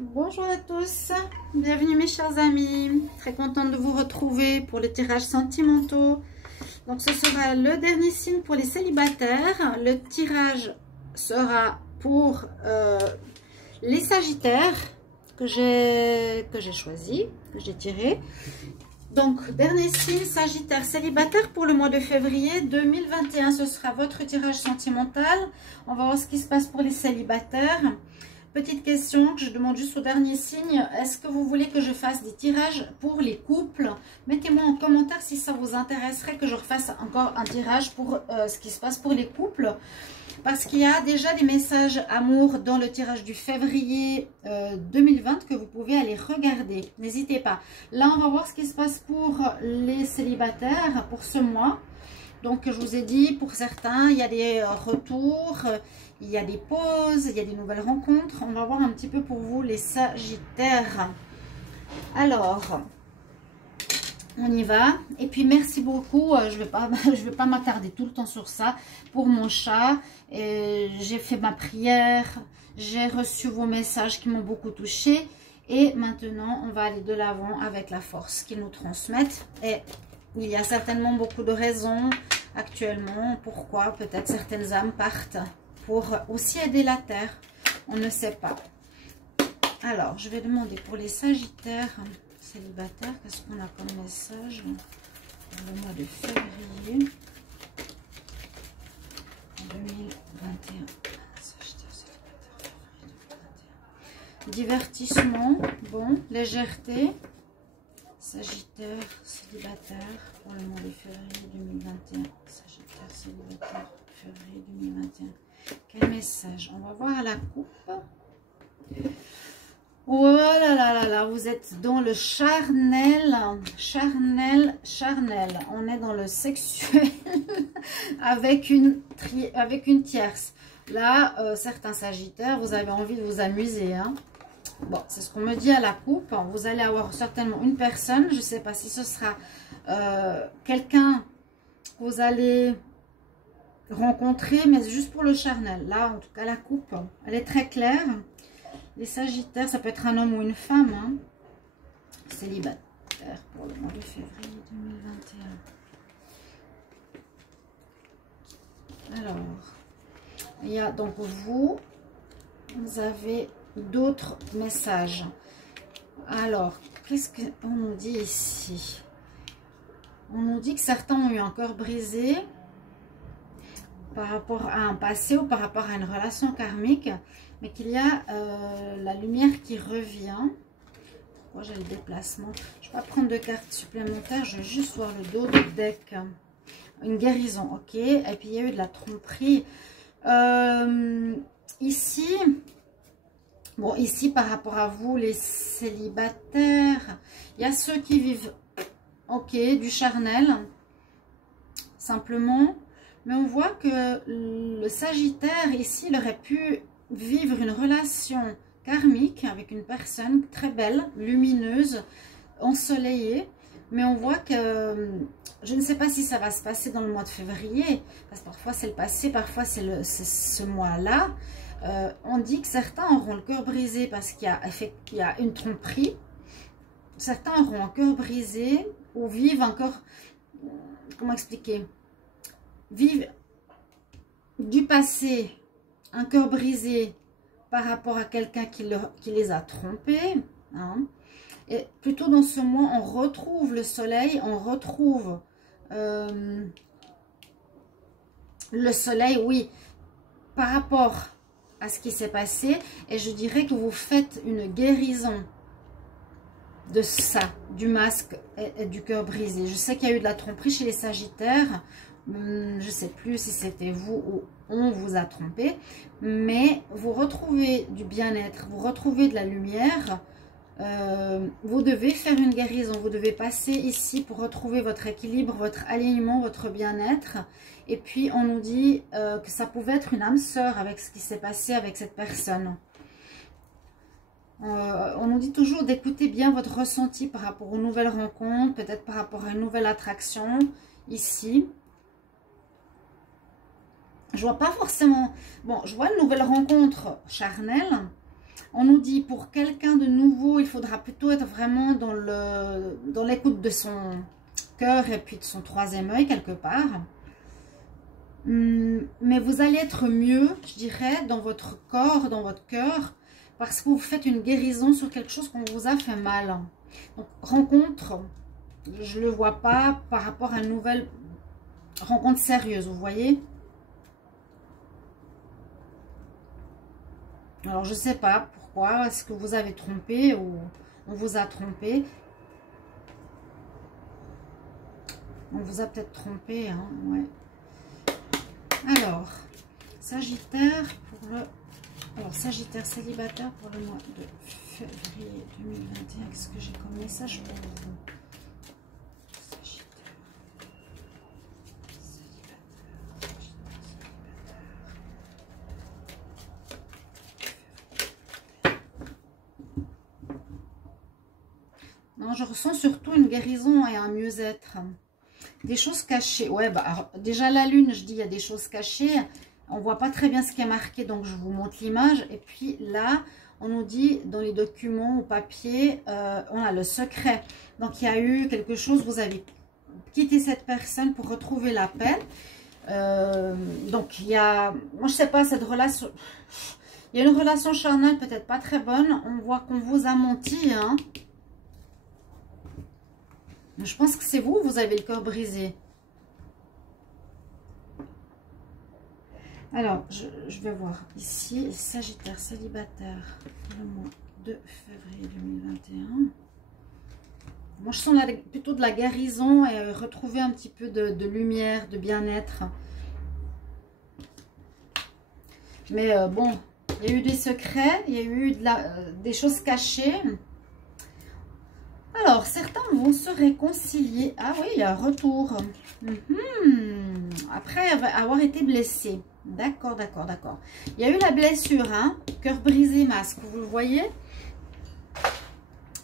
Bonjour à tous, bienvenue mes chers amis, très contente de vous retrouver pour les tirages sentimentaux. Donc ce sera le dernier signe pour les célibataires. Le tirage sera pour les sagittaires que j'ai choisi, que j'ai tiré. Donc dernier signe sagittaire célibataire pour le mois de février 2021, ce sera votre tirage sentimental. On va voir ce qui se passe pour les célibataires. Petite question que je demande juste au dernier signe. Est-ce que vous voulez que je fasse des tirages pour les couples? Mettez-moi en commentaire si ça vous intéresserait que je refasse encore un tirage pour ce qui se passe pour les couples. Parce qu'il y a déjà des messages amour dans le tirage du février 2020 que vous pouvez aller regarder. N'hésitez pas. Là, on va voir ce qui se passe pour les célibataires pour ce mois. Donc, je vous ai dit, pour certains, il y a des retours, il y a des pauses, il y a des nouvelles rencontres. On va voir un petit peu pour vous, les sagittaires. Alors, on y va. Et puis, merci beaucoup. Je vais pas m'attarder tout le temps sur ça. Pour mon chat, j'ai fait ma prière. J'ai reçu vos messages qui m'ont beaucoup touchée. Et maintenant, on va aller de l'avant avec la force qu'ils nous transmettent. Et il y a certainement beaucoup de raisons actuellement pourquoi peut-être certaines âmes partent pour aussi aider la Terre. On ne sait pas. Alors, je vais demander pour les sagittaires célibataires, qu'est-ce qu'on a comme message pour le mois de février 2021. Sagittaire célibataire, février 2021. Divertissement, bon, légèreté. Sagittaire célibataire pour le mois de février 2021. Sagittaire célibataire, février 2021. Quel message? On va voir la coupe. Oh là là là là, vous êtes dans le charnel, charnel. On est dans le sexuel avec une tierce. Là, certains sagittaires, vous avez envie de vous amuser, hein. Bon, c'est ce qu'on me dit à la coupe. Vous allez avoir certainement une personne. Je ne sais pas si ce sera quelqu'un que vous allez rencontrer, mais juste pour le charnel. Là, en tout cas, la coupe, elle est très claire. Les sagittaires, ça peut être un homme ou une femme. Hein. Célibataire pour le mois de février 2021. Alors, il y a donc vous avez d'autres messages. Alors, qu'est-ce qu'on nous dit ici? On nous dit que certains ont eu un cœur brisé par rapport à un passé ou par rapport à une relation karmique, mais qu'il y a la lumière qui revient. Pourquoi j'ai le déplacement? Je ne vais pas prendre de cartes supplémentaires, je vais juste voir le dos du deck. Une guérison, ok. Et puis il y a eu de la tromperie. Ici... Bon, ici, par rapport à vous, les célibataires, il y a ceux qui vivent, ok, du charnel, simplement. Mais on voit que le sagittaire, ici, il aurait pu vivre une relation karmique avec une personne très belle, lumineuse, ensoleillée. Mais on voit que, je ne sais pas si ça va se passer dans le mois de février, parce que parfois c'est le passé, parfois c'est ce mois-là. On dit que certains auront le cœur brisé parce qu'il y a une tromperie. Certains auront un cœur brisé ou vivent encore, comment expliquer, vivent du passé, un cœur brisé par rapport à quelqu'un qui les a trompés. Hein. Et plutôt dans ce mois, on retrouve le soleil, on retrouve le soleil, oui, par rapport à ce qui s'est passé, et je dirais que vous faites une guérison de ça, du masque et du cœur brisé. Je sais qu'il y a eu de la tromperie chez les sagittaires, je ne sais plus si c'était vous ou on vous a trompé, mais vous retrouvez du bien-être, vous retrouvez de la lumière. Vous devez faire une guérison, vous devez passer ici pour retrouver votre équilibre, votre alignement, votre bien-être. Et puis on nous dit que ça pouvait être une âme sœur avec ce qui s'est passé avec cette personne. On nous dit toujours d'écouter bien votre ressenti par rapport aux nouvelles rencontres, peut-être par rapport à une nouvelle attraction ici. Je vois pas forcément, bon, je vois une nouvelle rencontre charnelle, On nous dit pour quelqu'un de nouveau, il faudra plutôt être vraiment dans l'écoute de son cœur et puis de son troisième œil quelque part. Mais vous allez être mieux, je dirais, dans votre corps, dans votre cœur, parce que vous faites une guérison sur quelque chose qu'on vous a fait mal. Donc, rencontre, je ne le vois pas par rapport à une nouvelle rencontre sérieuse, vous voyez. Alors, je ne sais pas pourquoi, est-ce que vous avez trompé ou on vous a trompé. On vous a peut-être trompé, hein, ouais. Alors, Sagittaire pour le... Alors, Sagittaire célibataire pour le mois de février 2021. Qu'est-ce que j'ai comme message pour vous? Sagittaire. Non, je ressens surtout une guérison et un mieux-être. Des choses cachées. Ouais, bah, alors, déjà la lune, je dis il y a des choses cachées. On voit pas très bien ce qui est marqué, donc je vous montre l'image. Et puis là, on nous dit dans les documents, au papier, on a le secret. Donc il y a eu quelque chose, vous avez quitté cette personne pour retrouver la paix. Donc il y a, moi je sais pas, cette relation, il y a une relation charnelle peut-être pas très bonne. On voit qu'on vous a menti, hein. Je pense que c'est vous, vous avez le cœur brisé. Alors, je vais voir ici, Sagittaire célibataire, le mois de février 2021. Moi, je sens plutôt de la guérison et retrouver un petit peu de lumière, de bien-être. Mais bon, il y a eu des secrets, il y a eu des choses cachées. Alors, certains vont se réconcilier. Ah oui, il y a un retour. Après avoir été blessé. D'accord, d'accord, d'accord. Il y a eu la blessure, hein. Cœur brisé, masque, vous le voyez.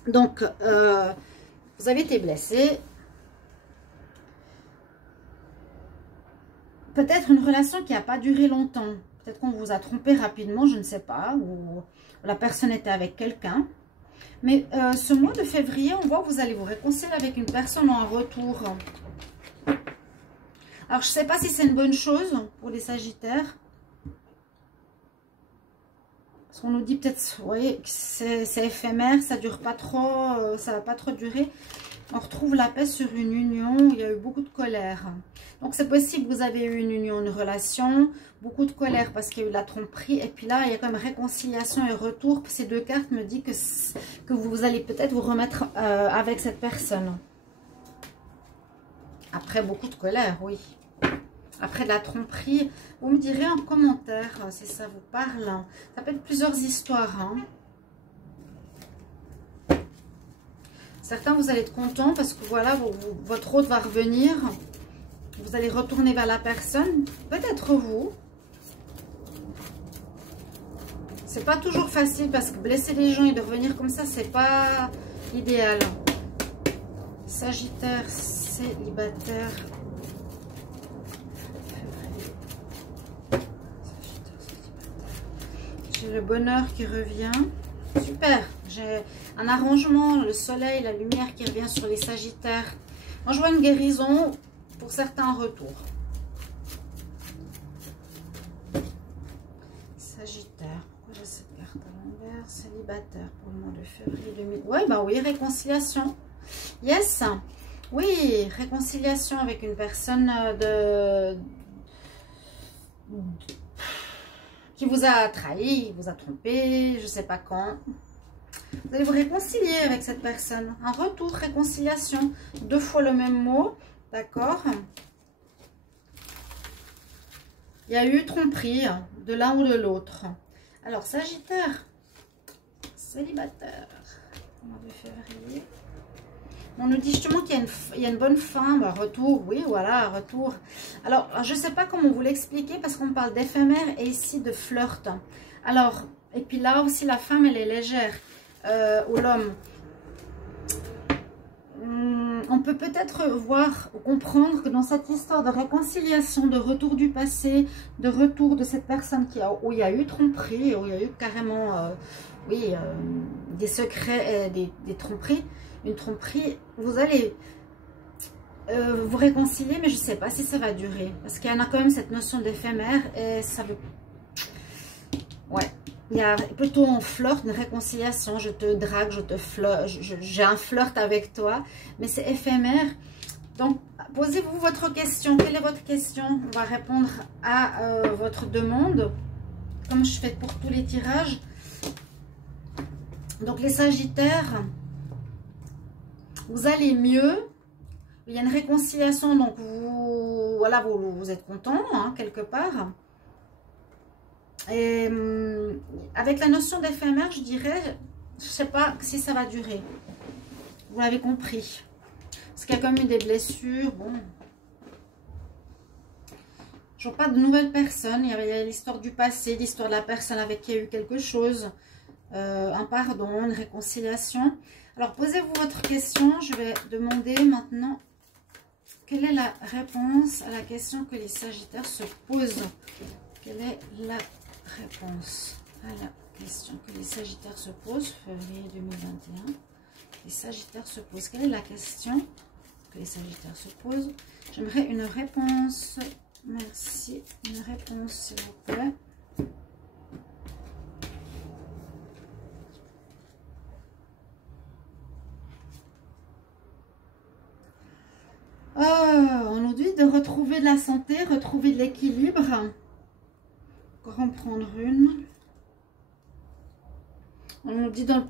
Donc, vous avez été blessé. Peut-être une relation qui n'a pas duré longtemps. Peut-être qu'on vous a trompé rapidement, je ne sais pas. Ou la personne était avec quelqu'un. Mais ce mois de février, on voit que vous allez vous réconcilier avec une personne en retour. Alors, je ne sais pas si c'est une bonne chose pour les Sagittaires. Parce qu'on nous dit peut-être, vous voyez, que c'est éphémère, ça ne dure pas trop, ça ne va pas trop durer. On retrouve la paix sur une union où il y a eu beaucoup de colère. Donc, c'est possible que vous avez eu une union, une relation, beaucoup de colère parce qu'il y a eu de la tromperie. Et puis là, il y a quand même réconciliation et retour. Ces deux cartes me disent que vous allez peut-être vous remettre avec cette personne. Après beaucoup de colère, oui. Après de la tromperie, vous me direz en commentaire si ça vous parle. Ça peut être plusieurs histoires, hein. Certains, vous allez être contents parce que voilà, votre hôte va revenir. Vous allez retourner vers la personne. Peut-être vous. C'est pas toujours facile parce que blesser les gens et de revenir comme ça, c'est pas idéal. Sagittaire, célibataire. J'ai le bonheur qui revient. Super. J'ai un arrangement, le soleil, la lumière qui revient sur les Sagittaires. Moi, je vois une guérison pour certains retours. Sagittaire. Pourquoi j'ai cette carte à l'envers? Célibataire pour le mois de février 2000. Ouais, bah oui, réconciliation. Yes. Oui, réconciliation avec une personne qui vous a trahi, vous a trompé, je ne sais pas quand. Vous allez vous réconcilier avec cette personne. Un retour, réconciliation. 2 fois le même mot. D'accord? Il y a eu tromperie de l'un ou de l'autre. Alors, Sagittaire, célibataire, mois de février. On nous dit justement qu'il y a une bonne fin, bah, retour, oui, voilà, retour. Alors, je ne sais pas comment vous l'expliquer parce qu'on parle d'éphémère et ici de flirt. Alors, et puis là aussi, la femme, elle est légère, ou l'homme. on peut peut-être voir ou comprendre que dans cette histoire de réconciliation, de retour du passé, de retour de cette personne où il y a eu tromperie, où il y a eu carrément des secrets, des tromperies, une tromperie, vous allez vous réconcilier, mais je ne sais pas si ça va durer. Parce qu'il y en a quand même cette notion d'éphémère et ça veut... Ouais. Il y a plutôt un flirt, une réconciliation, je te drague, je te flirte, j'ai un flirt avec toi, mais c'est éphémère. Donc, posez-vous votre question. Quelle est votre question? On va répondre à votre demande, comme je fais pour tous les tirages. Donc, les Sagittaires, vous allez mieux. Il y a une réconciliation, donc vous êtes content, hein, quelque part. Et avec la notion d'éphémère, je dirais, je ne sais pas si ça va durer. Vous l'avez compris. Parce qu'il y a quand même eu des blessures. Bon. Je ne vois pas de nouvelles personnes. Il y a l'histoire du passé, l'histoire de la personne avec qui il y a eu quelque chose. Un pardon, une réconciliation. Alors, posez-vous votre question. Je vais demander maintenant quelle est la réponse à la question que les Sagittaires se posent. Quelle est la réponse à la question que les Sagittaires se posent, février 2021. Les Sagittaires se posent. Quelle est la question que les Sagittaires se posent? J'aimerais une réponse. Merci. Une réponse, s'il vous plaît. On nous dit de retrouver de la santé, retrouver de l'équilibre. Encore en prendre une. On nous dit dans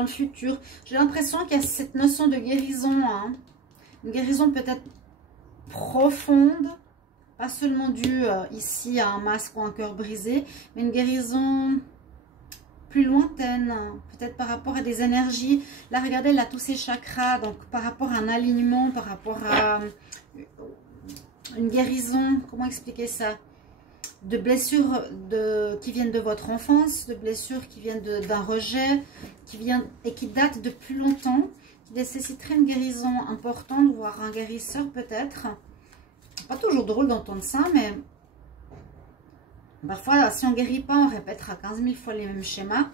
le futur. J'ai l'impression qu'il y a cette notion de guérison. Hein. Une guérison peut-être profonde. Pas seulement due ici à un masque ou un cœur brisé. Mais une guérison plus lointaine. Peut-être par rapport à des énergies. Là, regardez, elle a tous ses chakras. Donc, par rapport à un alignement, par rapport à une guérison. Comment expliquer ça? De blessures qui viennent de votre enfance, de blessures qui viennent d'un rejet, et qui datent de plus longtemps, qui nécessiteraient une guérison importante, voire un guérisseur peut-être. Pas toujours drôle d'entendre ça, mais parfois, si on ne guérit pas, on répétera 15 000 fois les mêmes schémas.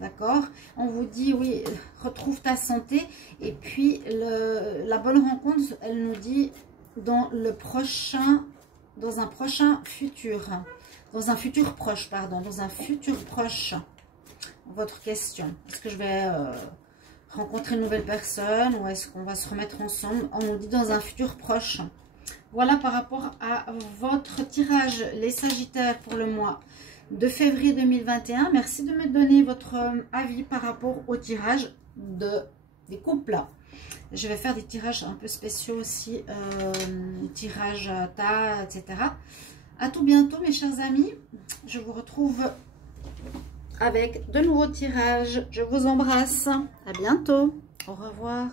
D'accord? On vous dit, oui, retrouve ta santé. Et puis, la bonne rencontre, elle nous dit dans un prochain futur, dans un futur proche, votre question. Est-ce que je vais rencontrer une nouvelle personne ou est-ce qu'on va se remettre ensemble? On nous dit dans un futur proche. Voilà par rapport à votre tirage, les Sagittaires, pour le mois de février 2021. Merci de me donner votre avis par rapport au tirage des couples. Je vais faire des tirages un peu spéciaux aussi, tirage tas, etc. À tout bientôt, mes chers amis. Je vous retrouve avec de nouveaux tirages. Je vous embrasse. À bientôt. Au revoir.